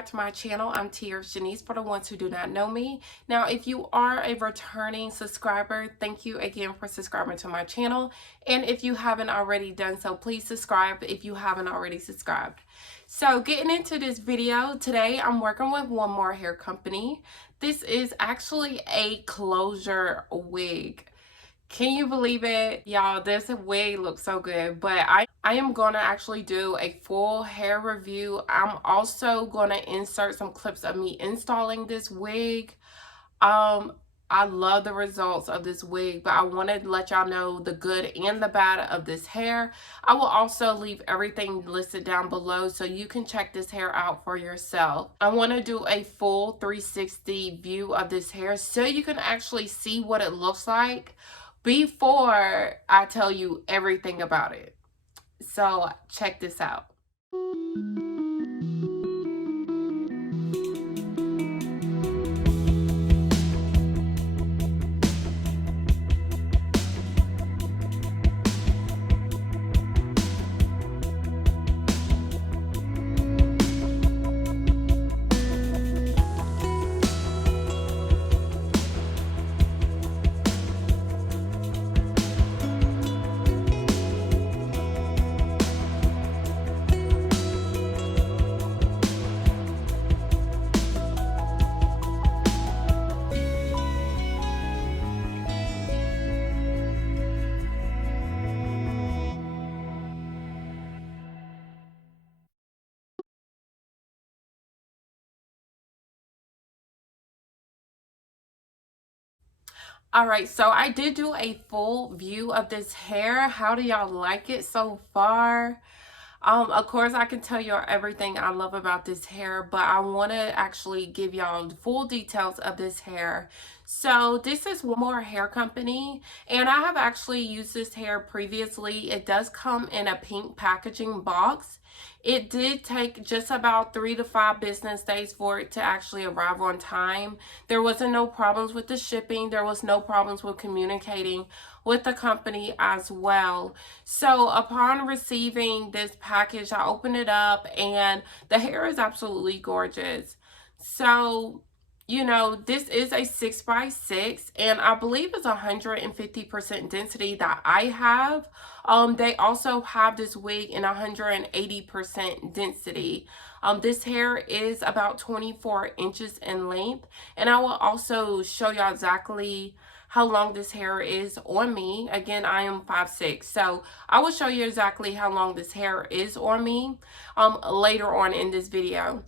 back to my channel. I'm Tears Janice for the ones who do not know me. Now, if you are a returning subscriber, thank you again for subscribing to my channel. And if you haven't already done so, please subscribe if you haven't already subscribed. So getting into this video, today I'm working with one more hair company. This is actually a closure wig. Can you believe it? Y'all, this wig looks so good, but I am going to actually do a full hair review. I'm also going to insert some clips of me installing this wig. I love the results of this wig, but I wanted to let y'all know the good and the bad of this hair. I will also leave everything listed down below so you can check this hair out for yourself. I want to do a full 360 view of this hair so you can actually see what it looks like before I tell you everything about it. So check this out. Alright, so I did do a full view of this hair. How do y'all like it so far? Of course, I can tell y'all everything I love about this hair, but I want to actually give y'all the full details of this hair. So this is One More Hair Company, and I have actually used this hair previously. It does come in a pink packaging box. It did take just about 3 to 5 business days for it to actually arrive on time. There wasn't no problems with the shipping. There was no problems with communicating with the company as well. So upon receiving this package, I opened it up and the hair is absolutely gorgeous. So, you know, this is a 6x6 and I believe it's 150% density that I have. They also have this wig in 180% density. This hair is about 24 inches in length, and I will also show y'all exactly how long this hair is on me. Again, I am 5'6", so I will show you exactly how long this hair is on me later on in this video.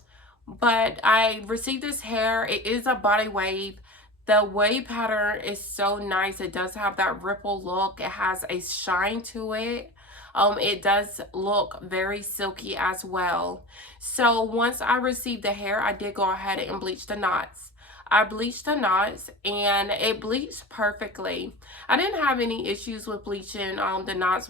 But I received this hair. It is a body wave. The wave pattern is so nice. It does have that ripple look. It has a shine to it. It does look very silky as well. So once I received the hair, I did go ahead and bleach the knots. I bleached the knots and it bleached perfectly. I didn't have any issues with bleaching the knots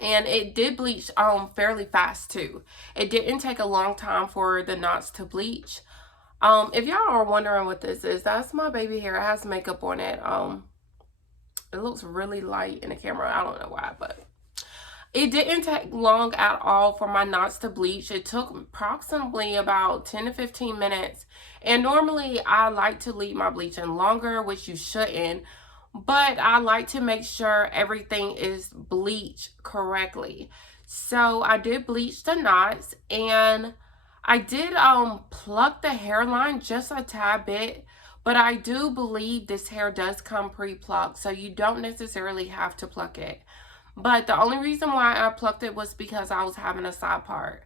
and it did bleach fairly fast too. It didn't take a long time for the knots to bleach. If y'all are wondering what this is, that's my baby hair. It has makeup on it. It looks really light in the camera. I don't know why, but it didn't take long at all for my knots to bleach. It took approximately about 10 to 15 minutes. And normally I like to leave my bleaching longer, which you shouldn't. But I like to make sure everything is bleached correctly. So I did bleach the knots and I did pluck the hairline just a tad bit. But I do believe this hair does come pre-plucked, so you don't necessarily have to pluck it. But the only reason why I plucked it was because I was having a side part.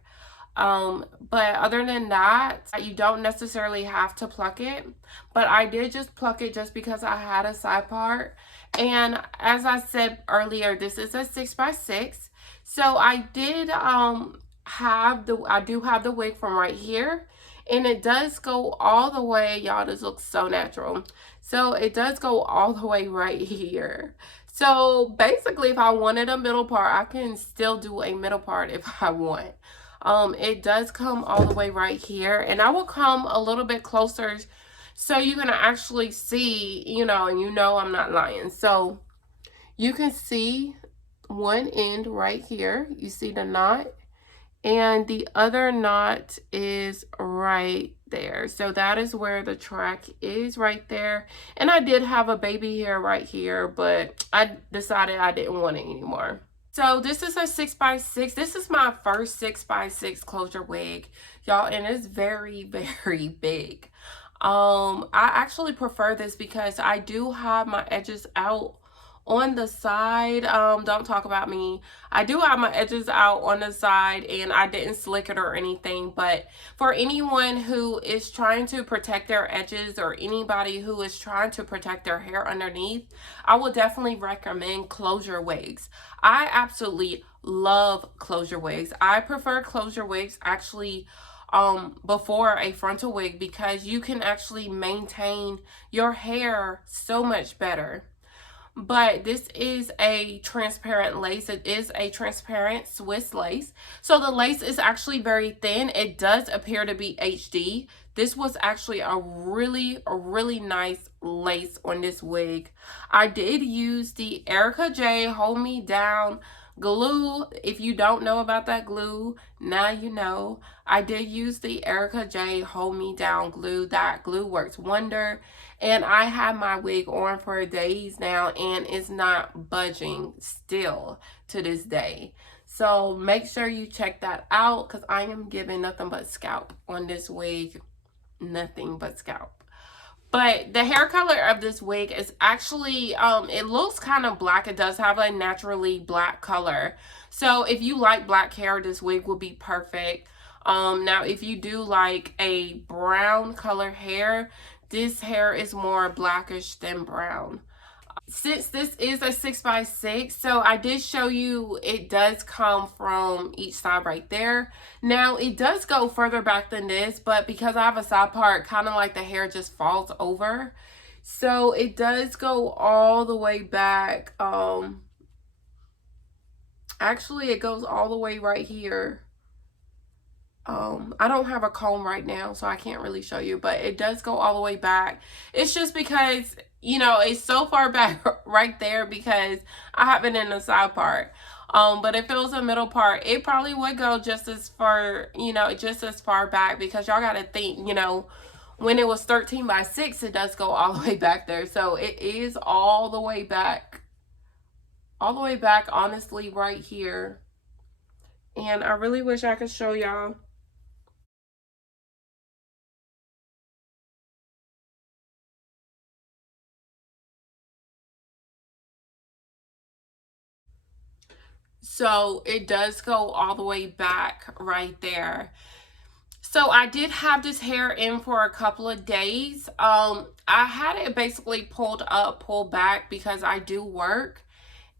But other than that, you don't necessarily have to pluck it. But I did just pluck it just because I had a side part. And as I said earlier, this is a 6x6. So I did I do have the wig from right here. And it does go all the way, y'all, this looks so natural. So it does go all the way right here. So basically, if I wanted a middle part, I can still do a middle part if I want. It does come all the way right here, and I will come a little bit closer so you can actually see, and I'm not lying. So you can see one end right here. You see the knot, And the other knot is right there. So that is where the track is, right there. And I did have a baby hair right here, but I decided I didn't want it anymore. So this is a 6x6. This is my first 6x6 closure wig, y'all, and it's very, very big. I actually prefer this because I do have my edges out on the side. Don't talk about me. I do have my edges out on the side, and I didn't slick it or anything. But for anyone who is trying to protect their edges, or anybody who is trying to protect their hair underneath, I would definitely recommend closure wigs. I absolutely love closure wigs. I prefer closure wigs actually before a frontal wig, because you can actually maintain your hair so much better. But this is a transparent lace. It is a transparent Swiss lace. So the lace is actually very thin. It does appear to be HD. This was actually a really nice lace on this wig. I did use the ERICKAJ Hold Me Down glue. If you don't know about that glue, now you know. I did use the ERICKAJ Hold Me Down glue. That glue works wonder. And I have my wig on for days now, and it's not budging still to this day. So make sure you check that out, because I am giving nothing but scalp on this wig. Nothing but scalp. But the hair color of this wig is actually, it looks kind of black. It does have a naturally black color. So if you like black hair, this wig will be perfect. Now, if you do like a brown color hair, this hair is more blackish than brown. Since this is a 6x6, so I did show you it does come from each side right there. Now it does go further back than this, but because I have a side part, kind of like the hair just falls over. So it does go all the way back. Actually it goes all the way right here. I don't have a comb right now, so I can't really show you, but it does go all the way back. It's just because, you know, it's so far back right there because I have it in the side part. But if it was a middle part, it probably would go just as far, you know, just as far back, because y'all got to think, you know, when it was 13x6, it does go all the way back there. So it is all the way back, honestly, right here. And I really wish I could show y'all. So it does go all the way back right there. So I did have this hair in for a couple of days. I had it basically pulled up, pulled back, because I do work.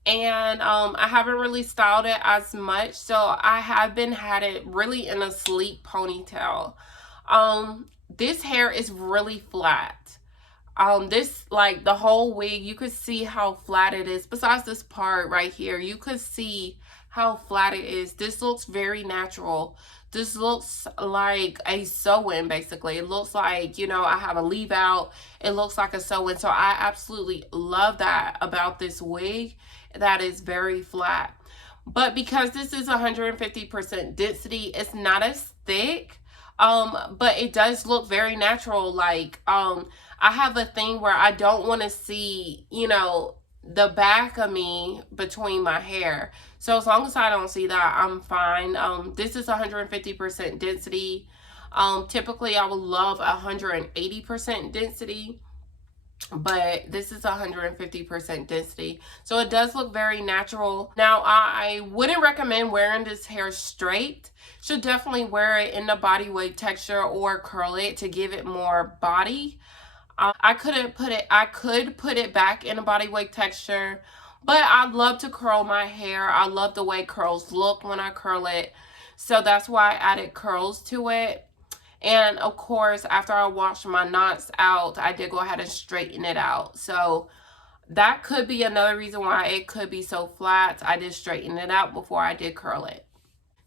And I haven't really styled it as much. So I have been had it really in a sleek ponytail. This hair is really flat. This, like, the whole wig, you could see how flat it is. Besides this part right here, you could see how flat it is. This looks very natural. This looks like a sew-in, basically. It looks like, you know, I have a leave out. It looks like a sew-in. So I absolutely love that about this wig. That is very flat. But because this is 150% density, it's not as thick. But it does look very natural. Like, I have a thing where I don't want to see, you know, the back of me between my hair. So as long as I don't see that, I'm fine. This is 150% density. Typically I would love 180% density, but this is 150% density. So it does look very natural. Now, I wouldn't recommend wearing this hair straight. Should definitely wear it in the body wave texture or curl it to give it more body. I could put it back in a body wave texture, but I love to curl my hair. I love the way curls look when I curl it. So that's why I added curls to it. And of course, after I washed my knots out, I did go ahead and straighten it out. So that could be another reason why it could be so flat. I did straighten it out before I did curl it.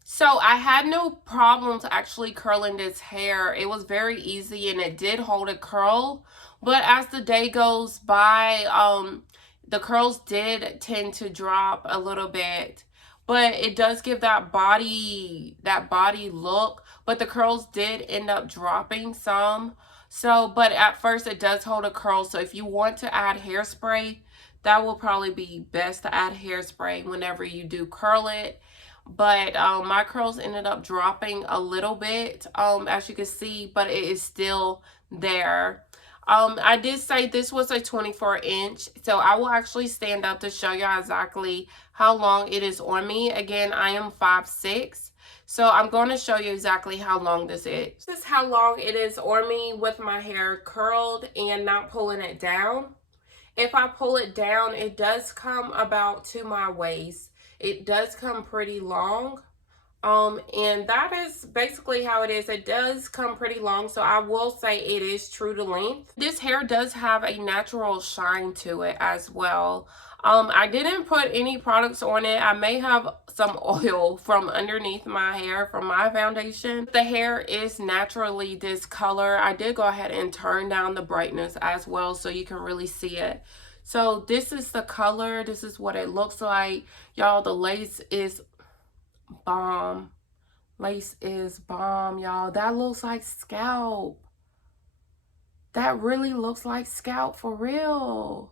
So I had no problems actually curling this hair. It was very easy, and it did hold a curl. But as the day goes by, the curls did tend to drop a little bit. but it does give that body look. But the curls did end up dropping some. So, but at first it does hold a curl. So if you want to add hairspray, that will probably be best to add hairspray whenever you do curl it. But my curls ended up dropping a little bit, as you can see, but it is still there. I did say this was a 24-inch, so I will actually stand up to show you exactly how long it is on me. Again, I am 5'6", so I'm going to show you exactly how long this is. This is how long it is on me with my hair curled and not pulling it down. If I pull it down, it does come about to my waist. It does come pretty long. And that is basically how it is. It does come pretty long, so I will say it is true to length. This hair does have a natural shine to it as well. I didn't put any products on it. I may have some oil from underneath my hair from my foundation. The hair is naturally this color. I did go ahead and turn down the brightness as well so you can really see it. So this is the color. This is what it looks like. Y'all, the lace is bomb. Lace is bomb, y'all. That looks like scalp. That really looks like scalp for real.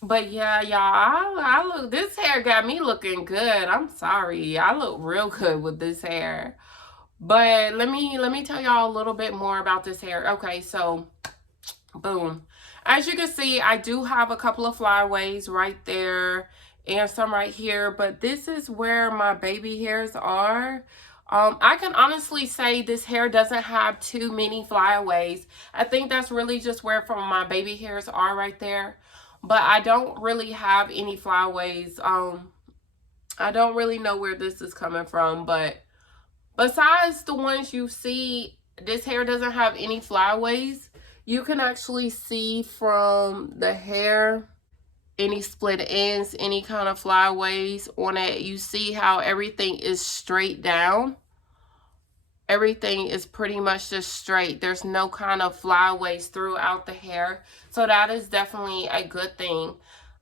But yeah, y'all, I look, this hair got me looking good. I'm sorry. I look real good with this hair. But let me tell y'all a little bit more about this hair. Okay, so boom. As you can see, I do have a couple of flyaways right there and some right here, but this is where my baby hairs are. I can honestly say this hair doesn't have too many flyaways. I think that's really just where from my baby hairs are right there. But I don't really have any flyaways. I don't really know where this is coming from, but besides the ones you see, this hair doesn't have any flyaways. You can actually see from the hair, any split ends, any kind of flyaways on it. You see how everything is straight down. Everything is pretty much just straight. There's no kind of flyaways throughout the hair. So that is definitely a good thing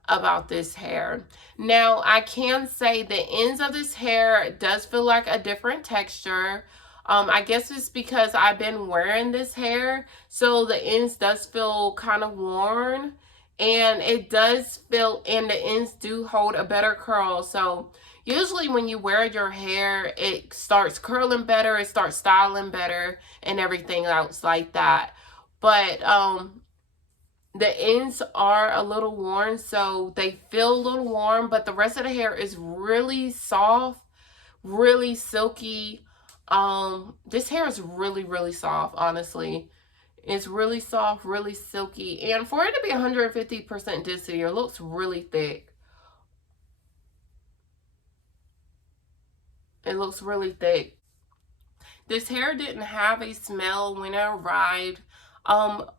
about this hair. Now, I can say the ends of this hair does feel like a different texture. I guess it's because I've been wearing this hair, so the ends does feel kind of worn, and it does feel, and the ends do hold a better curl. So usually when you wear your hair, it starts curling better, it starts styling better, and everything else like that. But the ends are a little worn, so they feel a little warm, but the rest of the hair is really soft, really silky. This hair is really soft, honestly. It's really soft, really silky, and for it to be 150% density, it looks really thick. It looks really thick. This hair didn't have a smell when it arrived.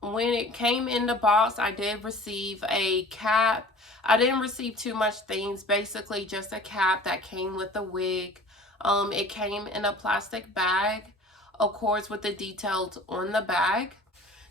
When it came in the box, I did receive a cap. I didn't receive too much things, basically just a cap that came with the wig. It came in a plastic bag, of course, with the details on the bag.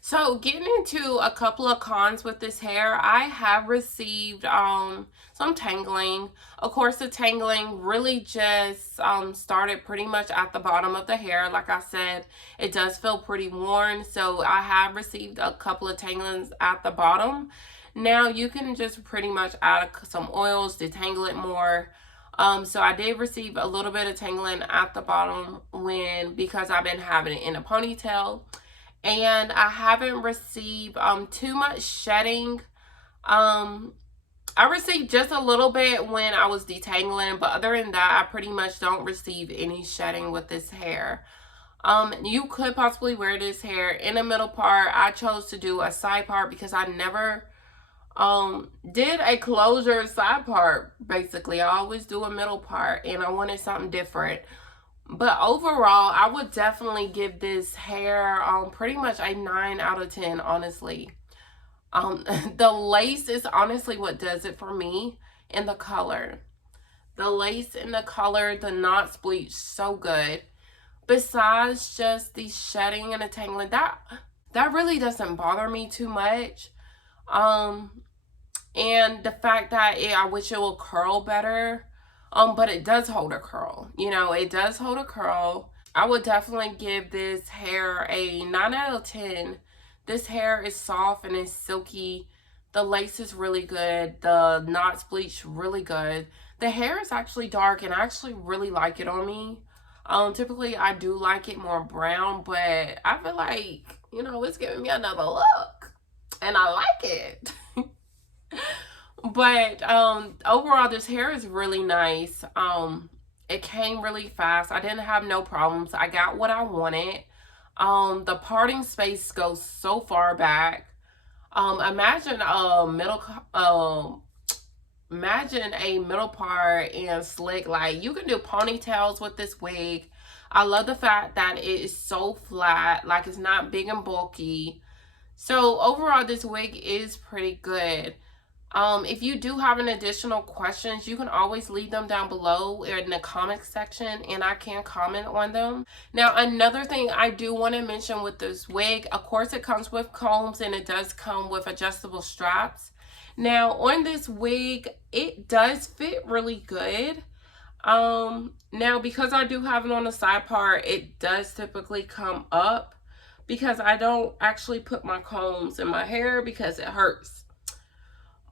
So getting into a couple of cons with this hair, I have received some tangling. Of course, the tangling really just started pretty much at the bottom of the hair. Like I said, it does feel pretty worn, so I have received a couple of tanglings at the bottom. Now you can just pretty much add some oils, detangle it more. So I did receive a little bit of tangling at the bottom because I've been having it in a ponytail. And I haven't received too much shedding. I received just a little bit when I was detangling, but other than that, I pretty much don't receive any shedding with this hair. You could possibly wear this hair in the middle part. I chose to do a side part because I never did a closure side part. Basically, I always do a middle part, and I wanted something different. But overall, I would definitely give this hair pretty much a 9 out of 10, honestly. The lace is honestly what does it for me, and the color. The lace and the color, the knots bleach so good. Besides just the shedding and the tangling, that really doesn't bother me too much. Um, and the fact that I wish it would curl better. But it does hold a curl. You know, it does hold a curl. I would definitely give this hair a 9 out of 10. This hair is soft and it's silky. The lace is really good. The knots bleach really good. The hair is actually dark and I actually really like it on me. Typically I do like it more brown, but I feel like, you know, it's giving me another look. And I like it. But overall this hair is really nice. It came really fast. I didn't have no problems. I got what I wanted. The parting space goes so far back. Imagine imagine a middle part and slick. Like, you can do ponytails with this wig. I love the fact that it is so flat, like it's not big and bulky. So overall this wig is pretty good. If you do have an additional questions, you can always leave them down below in the comment section and I can comment on them. Now, another thing I do want to mention with this wig, of course it comes with combs and it does come with adjustable straps. Now, on this wig, it does fit really good. Now, because I do have it on the side part, it does typically come up because I don't actually put my combs in my hair because it hurts.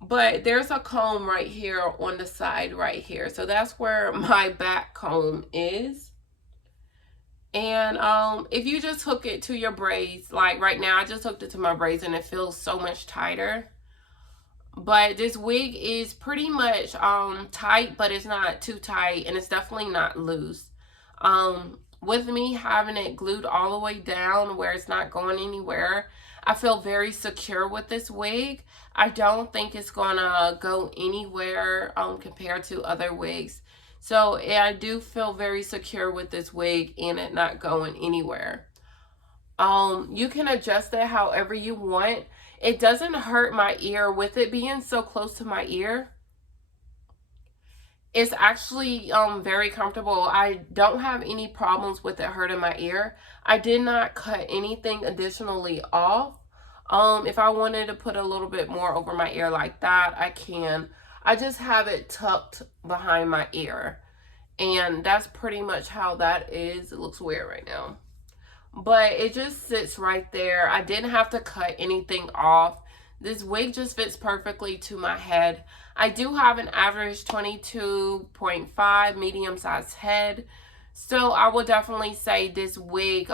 But there's a comb right here on the side right here. So that's where my back comb is. And if you just hook it to your braids, like right now I just hooked it to my braids and it feels so much tighter. But this wig is pretty much tight, but it's not too tight and it's definitely not loose. With me having it glued all the way down where it's not going anywhere, I feel very secure with this wig. I don't think it's gonna go anywhere compared to other wigs. So I do feel very secure with this wig and it not going anywhere. You can adjust it however you want. It doesn't hurt my ear with it being so close to my ear. It's actually very comfortable. I don't have any problems with it hurting my ear. I did not cut anything additionally off. If I wanted to put a little bit more over my ear like that, I can. I just have it tucked behind my ear. And that's pretty much how that is. It looks weird right now. But it just sits right there. I didn't have to cut anything off. This wig just fits perfectly to my head. I do have an average 22.5 medium sized head. So I would definitely say this wig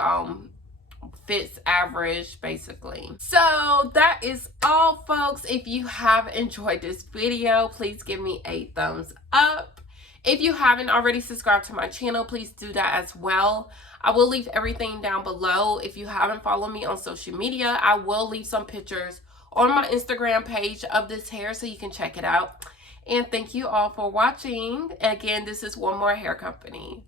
fits average basically. So that is all, folks. If you have enjoyed this video, please give me a thumbs up. If you haven't already subscribed to my channel, please do that as well. I will leave everything down below. If you haven't followed me on social media, I will leave some pictures on my Instagram page of this hair so you can check it out. And thank you all for watching. Again, this is One More Hair Company.